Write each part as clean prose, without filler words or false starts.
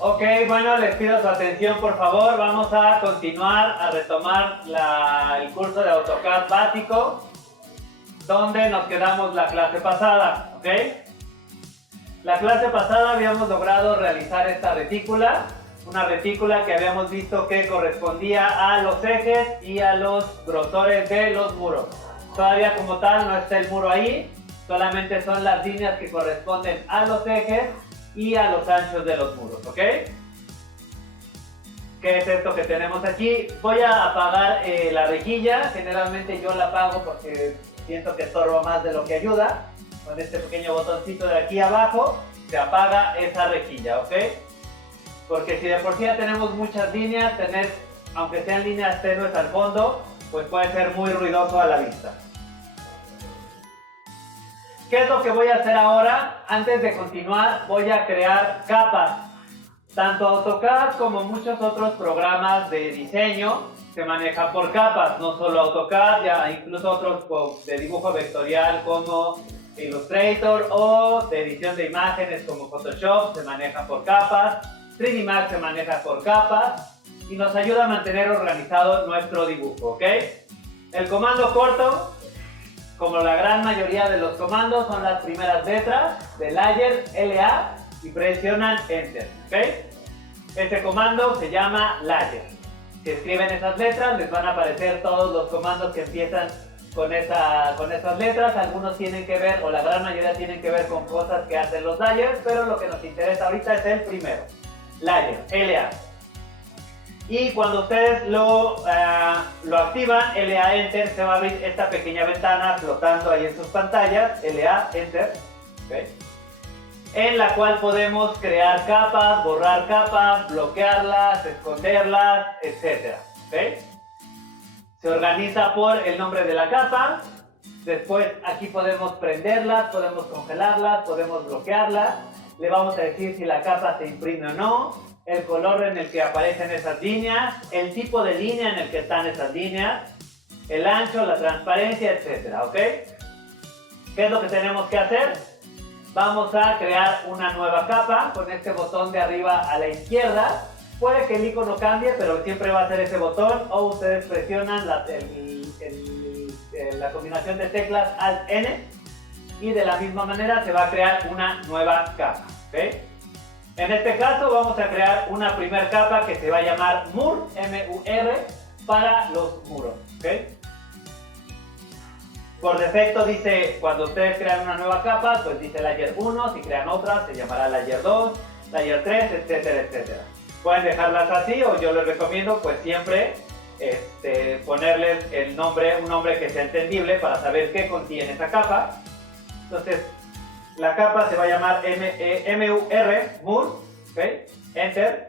Ok, bueno, les pido su atención por favor. Vamos a continuar a retomar el curso de AutoCAD básico, donde nos quedamos la clase pasada, ¿ok? La clase pasada habíamos logrado realizar esta retícula, una retícula que habíamos visto que correspondía a los ejes y a los grosores de los muros. Todavía como tal no está el muro ahí, solamente son las líneas que corresponden a los ejes y a los anchos de los muros, ¿ok? ¿Qué es esto que tenemos aquí? Voy a apagar la rejilla. Generalmente yo la apago porque siento que estorba más de lo que ayuda. Con este pequeño botoncito de aquí abajo se apaga esa rejilla, ¿ok? Porque si de por sí ya tenemos muchas líneas, tener, aunque sean líneas tenues al fondo, pues puede ser muy ruidoso a la vista. ¿Qué es lo que voy a hacer ahora? Antes de continuar, voy a crear capas. Tanto AutoCAD como muchos otros programas de diseño se manejan por capas, no solo AutoCAD, ya incluso otros de dibujo vectorial como Illustrator o de edición de imágenes como Photoshop se manejan por capas, 3D Max se maneja por capas y nos ayuda a mantener organizado nuestro dibujo, ¿ok? El comando corto, como la gran mayoría de los comandos, son las primeras letras de Layer, LA, y presionan Enter, ¿ok? Este comando se llama Layer. Si escriben esas letras, les van a aparecer todos los comandos que empiezan con esas letras. Algunos tienen que ver, o la gran mayoría tienen que ver con cosas que hacen los layers, pero lo que nos interesa ahorita es el primero, Layer, LA. Y cuando ustedes lo activan, LA Enter, se va a abrir esta pequeña ventana flotando ahí en sus pantallas, LA Enter, ¿okay? En la cual podemos crear capas, borrar capas, bloquearlas, esconderlas, etc. ¿Okay? Se organiza por el nombre de la capa. Después aquí podemos prenderlas, podemos congelarlas, podemos bloquearlas. Le vamos a decir si la capa se imprime o no, el color en el que aparecen esas líneas, el tipo de línea en el que están esas líneas, el ancho, la transparencia, etc. ¿Ok? ¿Qué es lo que tenemos que hacer? Vamos a crear una nueva capa con este botón de arriba a la izquierda. Puede que el icono cambie, pero siempre va a ser ese botón, o ustedes presionan la combinación de teclas Alt-N y de la misma manera se va a crear una nueva capa, ¿okay? En este caso vamos a crear una primer capa que se va a llamar Mur, M-U-R, para los muros, ¿okay? Por defecto dice, cuando ustedes crean una nueva capa, pues dice Layer 1, si crean otra se llamará Layer 2, Layer 3, etcétera, etcétera. Pueden dejarlas así o yo les recomiendo pues siempre ponerles el nombre, un nombre que sea entendible para saber qué contiene esa capa. Entonces, la capa se va a llamar M-U-R, Mur, ¿okay? Enter.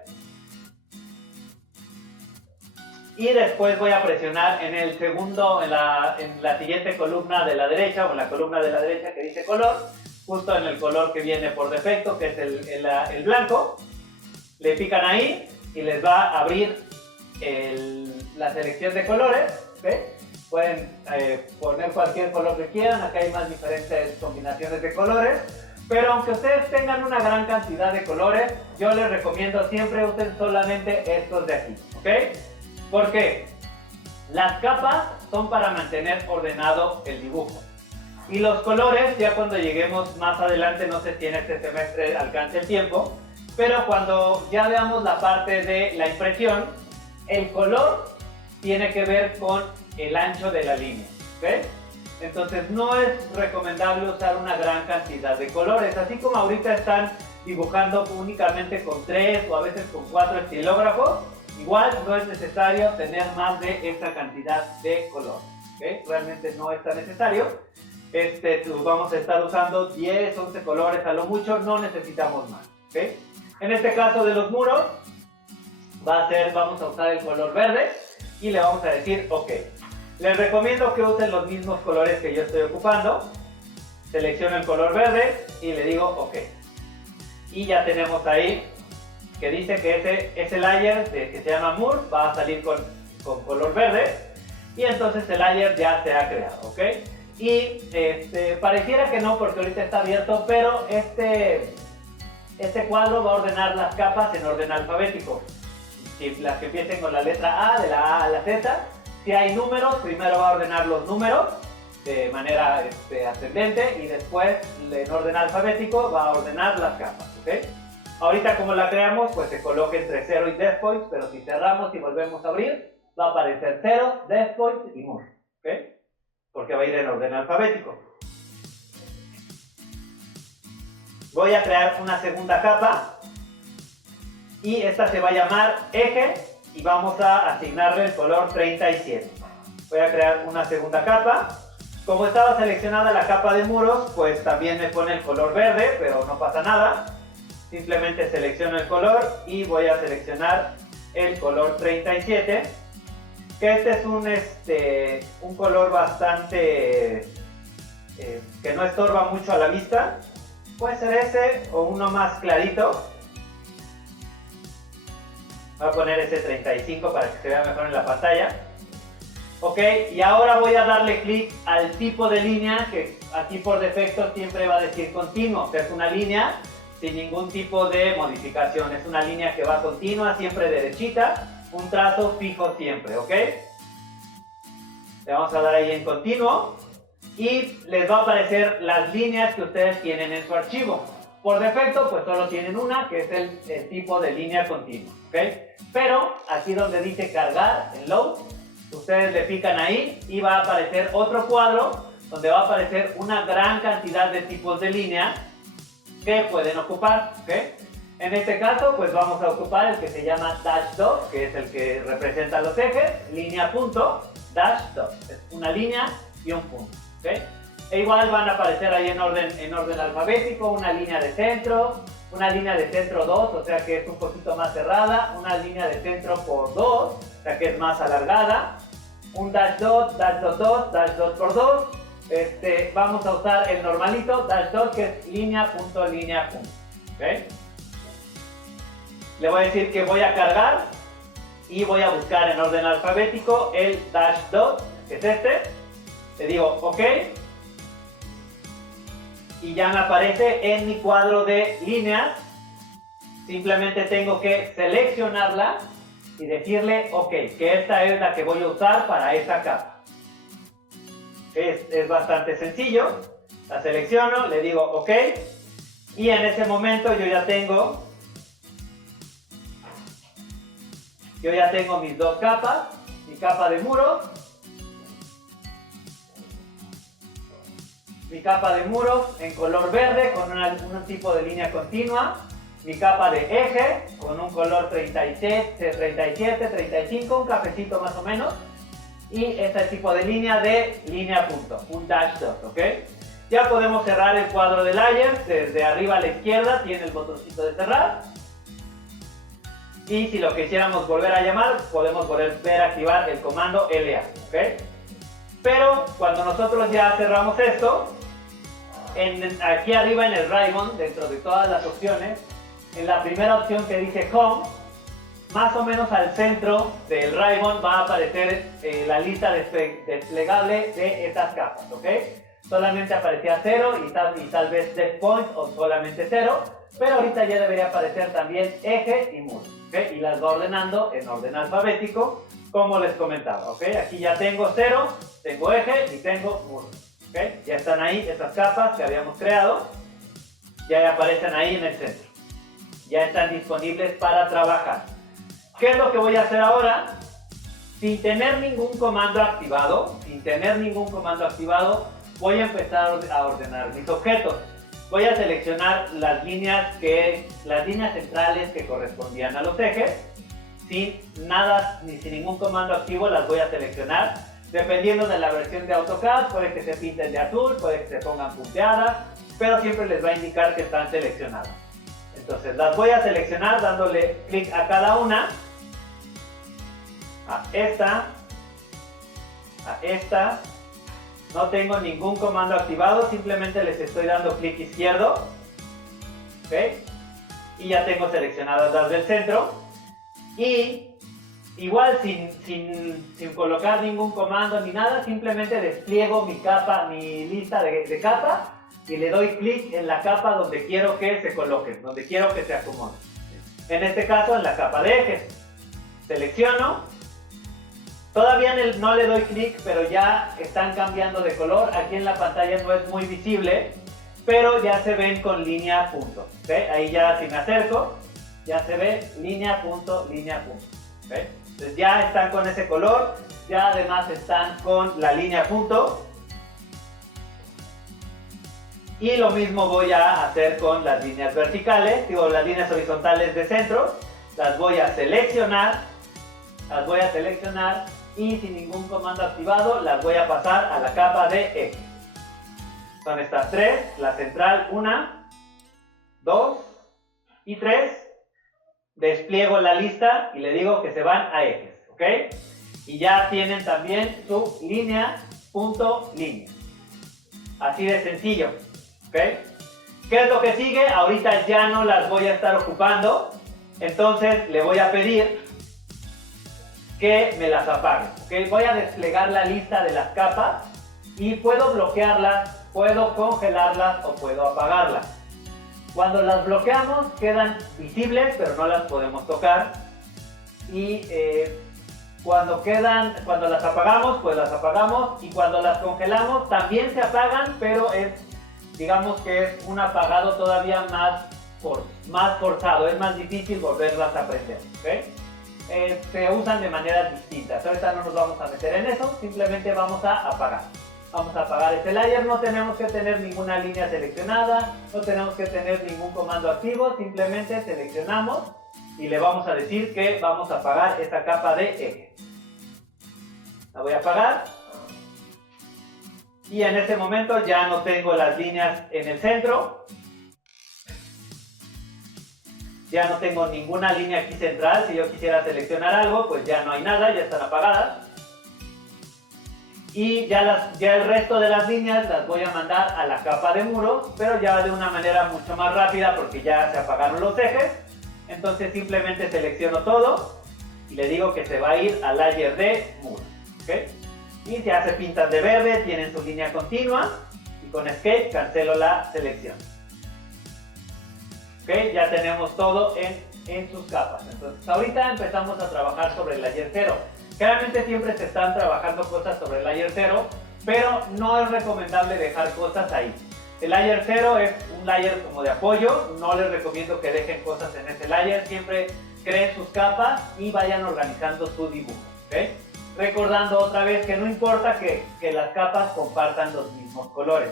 Y después voy a presionar en el segundo, en la siguiente columna de la derecha, o en la columna de la derecha que dice color, justo en el color que viene por defecto, que es el blanco. Le pican ahí y les va a abrir la selección de colores, ¿okay? Pueden poner cualquier color que quieran, acá hay más diferentes combinaciones de colores, pero aunque ustedes tengan una gran cantidad de colores, yo les recomiendo siempre usen solamente estos de aquí, ¿ok? ¿Por qué? Las capas son para mantener ordenado el dibujo. Y los colores, ya cuando lleguemos más adelante, no sé si en este semestre alcance el tiempo, pero cuando ya veamos la parte de la impresión, el color tiene que ver con el ancho de la línea, ¿ves? Entonces no es recomendable usar una gran cantidad de colores, así como ahorita están dibujando únicamente con 3 o a veces con 4 estilógrafos. Igual no es necesario tener más de esta cantidad de color, ¿okay? Realmente no es tan necesario. Vamos a estar usando 10, 11 colores a lo mucho, no necesitamos más, ¿okay? En este caso de los muros, vamos a usar el color verde y le vamos a decir OK. Les recomiendo que usen los mismos colores que yo estoy ocupando. Selecciono el color verde y le digo OK. Y ya tenemos ahí que dice que ese layer que se llama Mur va a salir con color verde y entonces el layer ya se ha creado, ¿ok? Y pareciera que no porque ahorita está abierto, pero este cuadro va a ordenar las capas en orden alfabético. Si las que empiecen con la letra A, de la A a la Z. Si hay números, primero va a ordenar los números de manera ascendente y después en orden alfabético va a ordenar las capas, ¿ok? Ahorita como la creamos, pues se coloca entre 0 y death points, pero si cerramos y volvemos a abrir, va a aparecer 0, death points y moon, ¿ok? Porque va a ir en orden alfabético. Voy a crear una segunda capa y esta se va a llamar eje y vamos a asignarle el color 37. Voy a crear una segunda capa. Como estaba seleccionada la capa de muros, pues también me pone el color verde, pero no pasa nada. Simplemente selecciono el color y voy a seleccionar el color 37, que este es un color bastante que no estorba mucho a la vista. Puede ser ese o uno más clarito. Voy a poner ese 35 para que se vea mejor en la pantalla. Ok, y ahora voy a darle clic al tipo de línea, que aquí por defecto siempre va a decir continuo. O sea, es una línea sin ningún tipo de modificación. Es una línea que va continua, siempre derechita, un trazo fijo siempre, ¿ok? Le vamos a dar ahí en continuo y les va a aparecer las líneas que ustedes tienen en su archivo. Por defecto, pues solo tienen una, que es el tipo de línea continua, ¿ok? Pero aquí donde dice cargar, en load, ustedes le pican ahí y va a aparecer otro cuadro donde va a aparecer una gran cantidad de tipos de línea que pueden ocupar, ¿ok? En este caso, pues vamos a ocupar el que se llama dash dot, que es el que representa los ejes, línea punto, dash dot. Es una línea y un punto, ¿ok? E igual van a aparecer ahí en orden alfabético, una línea de centro 2, o sea que es un poquito más cerrada, una línea de centro por 2, o sea que es más alargada, un dash dot 2, dash dot por 2, vamos a usar el normalito, dash dot, que es línea punto, ¿ok? Le voy a decir que voy a cargar y voy a buscar en orden alfabético el dash dot, que es este. Le digo OK y ya me aparece en mi cuadro de líneas. Simplemente tengo que seleccionarla y decirle OK, que esta es la que voy a usar para esta capa. Es bastante sencillo. La selecciono, le digo OK y en ese momento yo ya tengo mis dos capas, mi capa de muros, mi capa de muros en color verde con un tipo de línea continua, mi capa de eje con un color 37, 35, un cafecito más o menos, y este tipo de línea punto, un dash dot, ¿ok? Ya podemos cerrar el cuadro de layers. Desde arriba a la izquierda tiene el botoncito de cerrar. Y si lo quisiéramos volver a llamar, podemos volver a activar el comando LA, ¿ok? Pero cuando nosotros ya cerramos esto, aquí arriba en el ribbon, dentro de todas las opciones, en la primera opción que dice Home, más o menos al centro del ribbon va a aparecer la lista desplegable de estas capas, ¿ok? Solamente aparecía 0 y tal vez death point o solamente 0, pero ahorita ya debería aparecer también eje y muro, ¿ok? Y las va ordenando en orden alfabético, como les comentaba, ¿ok? Aquí ya tengo 0, tengo eje y tengo muro, ¿ok? Ya están ahí esas capas que habíamos creado, ya aparecen ahí en el centro, ya están disponibles para trabajar. ¿Qué es lo que voy a hacer ahora? Sin tener ningún comando activado, voy a empezar a ordenar mis objetos. Voy a seleccionar las líneas centrales que correspondían a los ejes. Sin ningún comando activo las voy a seleccionar. Dependiendo de la versión de AutoCAD, puede que se pinten de azul, puede que se pongan punteadas, pero siempre les va a indicar que están seleccionadas. Entonces las voy a seleccionar dándole clic a cada una. A esta. No tengo ningún comando activado, simplemente les estoy dando clic izquierdo. ¿Ok? Y ya tengo seleccionadas las del centro. Y igual sin colocar ningún comando ni nada, simplemente despliego mi lista de capas y le doy clic en la capa donde quiero que se coloquen, donde quiero que se acomoden. En este caso en la capa de ejes. Selecciono. Todavía no le doy clic, pero ya están cambiando de color. Aquí en la pantalla no es muy visible, pero ya se ven con línea punto. ¿Okay? Ahí ya si me acerco, ya se ve línea punto, línea punto. ¿Okay? Entonces ya están con ese color, ya además están con la línea punto. Y lo mismo voy a hacer con las líneas verticales, digo las líneas horizontales de centro. Las voy a seleccionar y sin ningún comando activado las voy a pasar a la capa de eje. Son estas tres, la central 1, 2 y 3. Despliego la lista y le digo que se van a ejes, ¿ok? Y ya tienen también su línea, punto, línea. Así de sencillo, ¿ok? ¿Qué es lo que sigue? Ahorita ya no las voy a estar ocupando, entonces le voy a pedir que me las apague, ¿ok? Voy a desplegar la lista de las capas y puedo bloquearlas, puedo congelarlas o puedo apagarlas. Cuando las bloqueamos quedan visibles, pero no las podemos tocar. Y cuando las apagamos, pues las apagamos. Y cuando las congelamos también se apagan, pero digamos que es un apagado todavía más forzado. Es más difícil volverlas a prender, ¿okay? Se usan de maneras distintas. Ahorita no nos vamos a meter en eso, simplemente vamos a apagar. Vamos a apagar este layer, no tenemos que tener ninguna línea seleccionada, no tenemos que tener ningún comando activo, simplemente seleccionamos y le vamos a decir que vamos a apagar esta capa de eje. La voy a apagar y en ese momento ya no tengo las líneas en el centro, ya no tengo ninguna línea aquí central. Si yo quisiera seleccionar algo, pues ya no hay nada, ya están apagadas. Y ya el resto de las líneas las voy a mandar a la capa de muros, pero ya de una manera mucho más rápida porque ya se apagaron los ejes. Entonces simplemente selecciono todo y le digo que se va a ir al layer de muros, ¿okay? Y ya se pintan de verde, tienen su línea continua y con Escape cancelo la selección. ¿Okay? Ya tenemos todo en sus capas. Entonces ahorita empezamos a trabajar sobre el layer 0. Claramente siempre se están trabajando cosas sobre el layer 0, pero no es recomendable dejar cosas ahí. El layer 0 es un layer como de apoyo, no les recomiendo que dejen cosas en ese layer, siempre creen sus capas y vayan organizando su dibujo, ¿okay? Recordando otra vez que no importa que las capas compartan los mismos colores.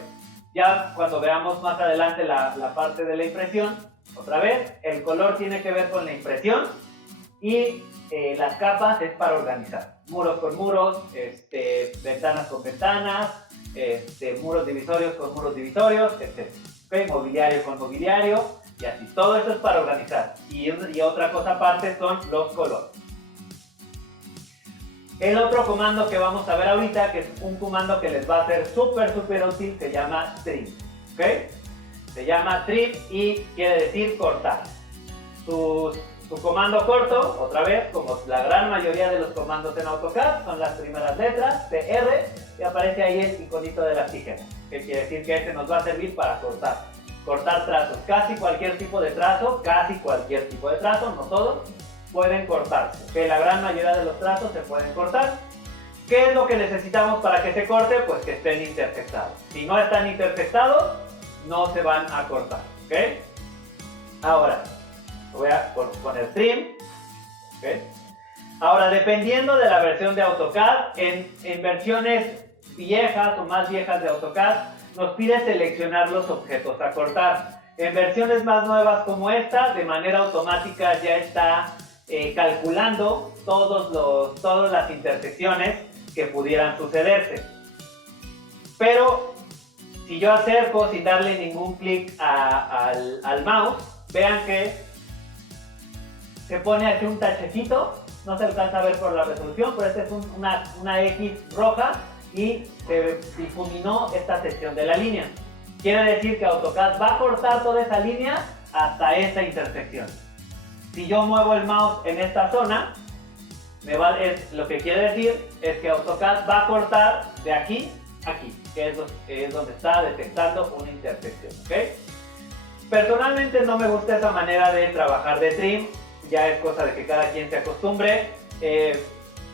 Ya cuando veamos más adelante la parte de la impresión, otra vez, el color tiene que ver con la impresión y las capas es para organizar. Muros con muros, ventanas con ventanas, muros divisorios con muros divisorios, etc. ¿Okay? Mobiliario con mobiliario y así. Todo eso es para organizar. Y otra cosa aparte son los colores. El otro comando que vamos a ver ahorita, que es un comando que les va a ser súper útil, se llama trim. ¿Okay? Se llama trim y quiere decir cortar. Su comando corto, otra vez, como la gran mayoría de los comandos en AutoCAD, son las primeras letras, TR, y aparece ahí el iconito de las tijeras, que quiere decir que este nos va a servir para cortar trazos. Casi cualquier tipo de trazo, no todos, pueden cortarse. Que la gran mayoría de los trazos se pueden cortar. ¿Qué es lo que necesitamos para que se corte? Pues que estén intersectados. Si no están intersectados, no se van a cortar, ¿ok? Ahora, voy a poner trim, ¿okay? Ahora, dependiendo de la versión de AutoCAD, en versiones viejas o más viejas de AutoCAD, nos pide seleccionar los objetos a cortar. En versiones más nuevas como esta, de manera automática ya está calculando todas las intersecciones que pudieran sucederse. Pero, si yo acerco sin darle ningún clic al mouse, vean que se pone aquí un tachecito, no se alcanza a ver por la resolución, pero esta es una X roja y se difuminó esta sección de la línea. Quiere decir que AutoCAD va a cortar toda esa línea hasta esta intersección. Si yo muevo el mouse en esta zona, lo que quiere decir es que AutoCAD va a cortar de aquí aquí, que es donde está detectando una intersección, ¿ok? Personalmente no me gusta esa manera de trabajar de trim, ya es cosa de que cada quien se acostumbre,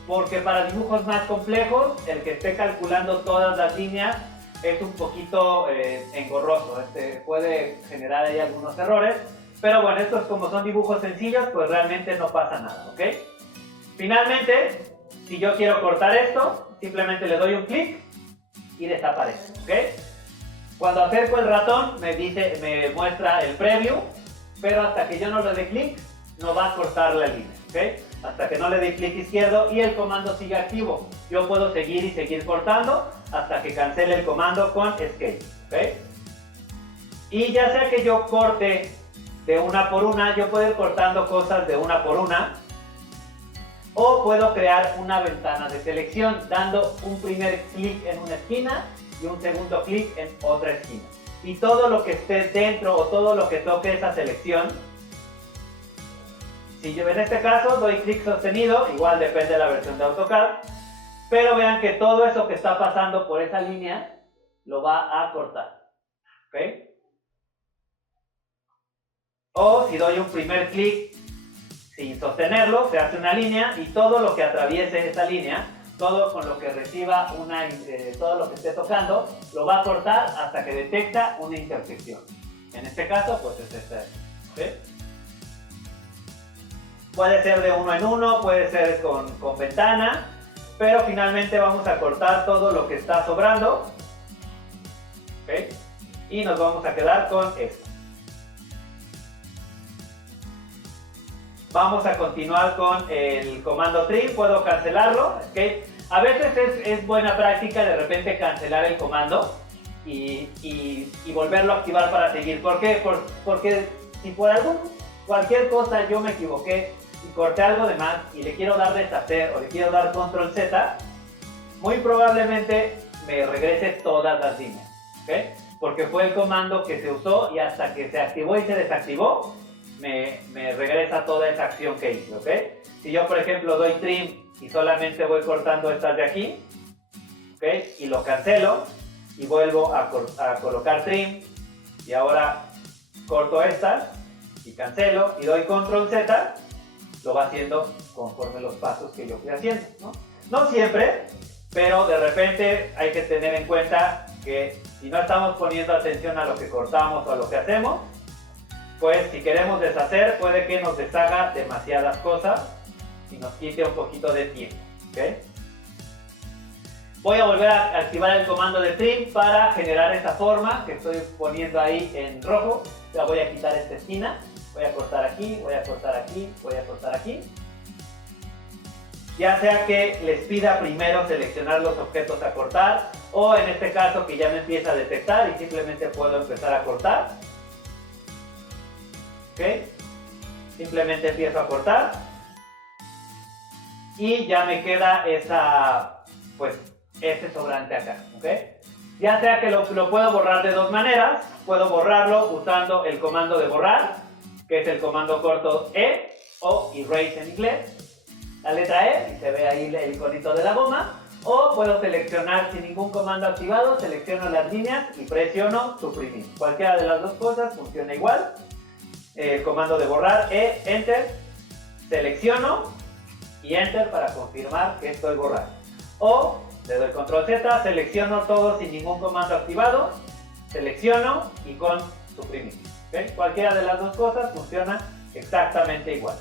porque para dibujos más complejos, el que esté calculando todas las líneas es un poquito engorroso, puede generar ahí algunos errores, pero bueno, estos como son dibujos sencillos, pues realmente no pasa nada, ¿ok? Finalmente, si yo quiero cortar esto, simplemente le doy un clic y desaparece, ¿ok? Cuando acerco el ratón me muestra el preview, pero hasta que yo no le dé clic, no va a cortar la línea, ¿ok? Hasta que no le dé clic izquierdo y el comando siga activo. Yo puedo seguir y seguir cortando hasta que cancele el comando con Escape, ¿ok? Y ya sea que yo corte de una por una, yo puedo ir cortando cosas de una por una, o puedo crear una ventana de selección dando un primer clic en una esquina y un segundo clic en otra esquina. Y todo lo que esté dentro o todo lo que toque esa selección, si yo en este caso doy clic sostenido, igual depende de la versión de AutoCAD, pero vean que todo eso que está pasando por esa línea lo va a cortar, ¿ok? O si doy un primer clic sin sostenerlo, se hace una línea y todo lo que atraviese esa línea, todo con lo que reciba todo lo que esté tocando, lo va a cortar hasta que detecta una intersección. En este caso, pues es esta, ¿sí? Puede ser de uno en uno, puede ser con ventana, pero finalmente vamos a cortar todo lo que está sobrando, ¿ok? Y nos vamos a quedar con esto. Vamos a continuar con el comando trim, puedo cancelarlo, ¿ok? A veces es buena práctica de repente cancelar el comando y volverlo a activar para seguir. ¿Por qué? Porque si por cualquier cosa yo me equivoqué y corté algo de más y le quiero dar deshacer o le quiero dar control Z, muy probablemente me regrese todas las líneas, ¿ok? Porque fue el comando que se usó y hasta que se activó y se desactivó, me regresa toda esa acción que hice, ¿ok? Si yo, por ejemplo, doy trim y solamente voy cortando estas de aquí, ¿ok? Y lo cancelo y vuelvo a colocar trim y ahora corto estas y cancelo y doy control Z, lo va haciendo conforme los pasos que yo fui haciendo, ¿no? No siempre, pero de repente hay que tener en cuenta que si no estamos poniendo atención a lo que cortamos o a lo que hacemos, pues si queremos deshacer puede que nos deshaga demasiadas cosas y nos quite un poquito de tiempo, ¿ok? Voy a volver a activar el comando de trim para generar esa forma que estoy poniendo ahí en rojo. Ya voy a quitar esta esquina, voy a cortar aquí, voy a cortar aquí, voy a cortar aquí. Ya sea que les pida primero seleccionar los objetos a cortar o en este caso que ya me empieza a detectar y simplemente puedo empezar a cortar. ¿Ok? Simplemente empiezo a cortar y ya me queda este sobrante acá, ¿ok? Ya sea que lo puedo borrar de dos maneras, puedo borrarlo usando el comando de borrar, que es el comando corto E o erase en inglés, la letra E y se ve ahí el iconito de la goma, o puedo seleccionar sin ningún comando activado, selecciono las líneas y presiono suprimir. Cualquiera de las dos cosas funciona igual. El comando de borrar, Enter, selecciono y Enter para confirmar que estoy borrando. O le doy control Z, selecciono todo sin ningún comando activado, selecciono y con suprimir. ¿Okay? Cualquiera de las dos cosas funciona exactamente igual.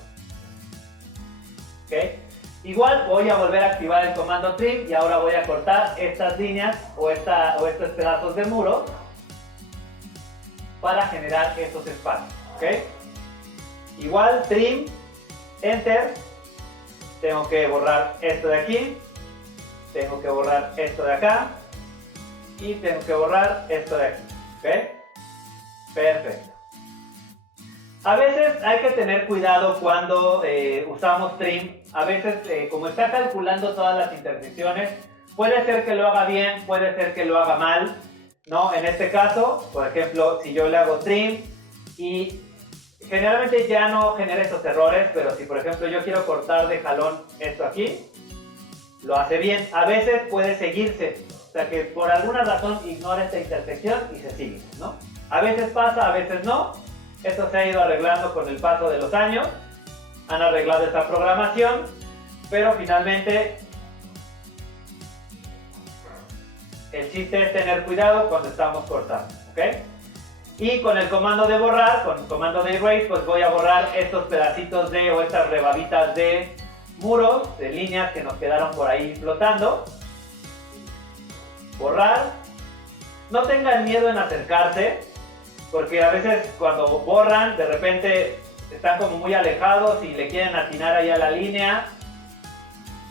¿Okay? Igual voy a volver a activar el comando trim y ahora voy a cortar estas líneas o estos pedazos de muro para generar esos espacios. ¿Okay? Igual trim, enter, tengo que borrar esto de aquí, tengo que borrar esto de acá y tengo que borrar esto de aquí. ¿Okay? Perfecto. A veces hay que tener cuidado cuando usamos trim. A veces como está calculando todas las intersecciones, puede ser que lo haga bien, puede ser que lo haga mal, ¿no? En este caso, por ejemplo, si yo le hago trim y generalmente ya no genera esos errores, pero si por ejemplo yo quiero cortar de jalón esto aquí, lo hace bien. A veces puede seguirse sea que por alguna razón ignora esta intersección y se sigue, ¿no? A veces pasa, a veces no. Esto se ha ido arreglando con el paso de los años. Han arreglado esta programación, pero finalmente el chiste es tener cuidado cuando estamos cortando, ¿ok? Y con el comando de borrar, con el comando de erase, pues voy a borrar estos pedacitos de, o estas rebabitas de muros, de líneas que nos quedaron por ahí flotando. Borrar. No tengan miedo en acercarse, porque a veces cuando borran, de repente están como muy alejados y le quieren atinar ahí a la línea.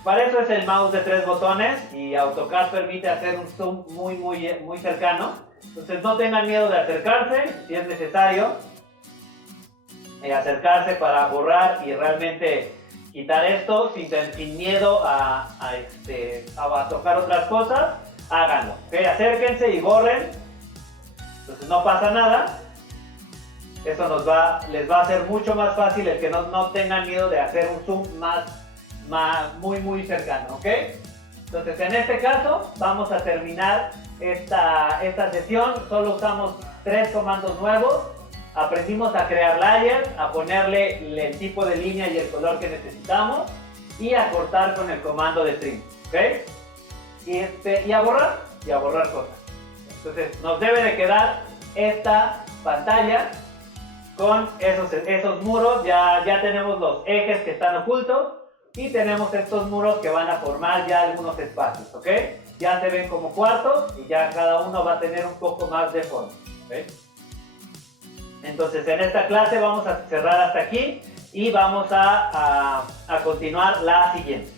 Para eso es el mouse de 3 botones y AutoCAD permite hacer un zoom muy cercano. Entonces no tengan miedo de acercarse, si es necesario, acercarse para borrar y realmente quitar esto sin miedo a tocar otras cosas. Háganlo, ¿okay? Acérquense y borren. Entonces no pasa nada. Eso les va a hacer mucho más fácil el que no tengan miedo de hacer un zoom muy cercano, ¿ok? Entonces en este caso vamos a terminar esta sesión. Solo usamos 3 comandos nuevos. Aprendimos a crear layers, a ponerle el tipo de línea y el color que necesitamos y a cortar con el comando de trim, ¿ok? Y a borrar cosas. Entonces nos debe de quedar esta pantalla con esos muros. Ya tenemos los ejes que están ocultos y tenemos estos muros que van a formar ya algunos espacios, ¿ok? Ya se ven como cuartos y ya cada uno va a tener un poco más de forma, ¿ok? Entonces en esta clase vamos a cerrar hasta aquí y vamos a continuar la siguiente.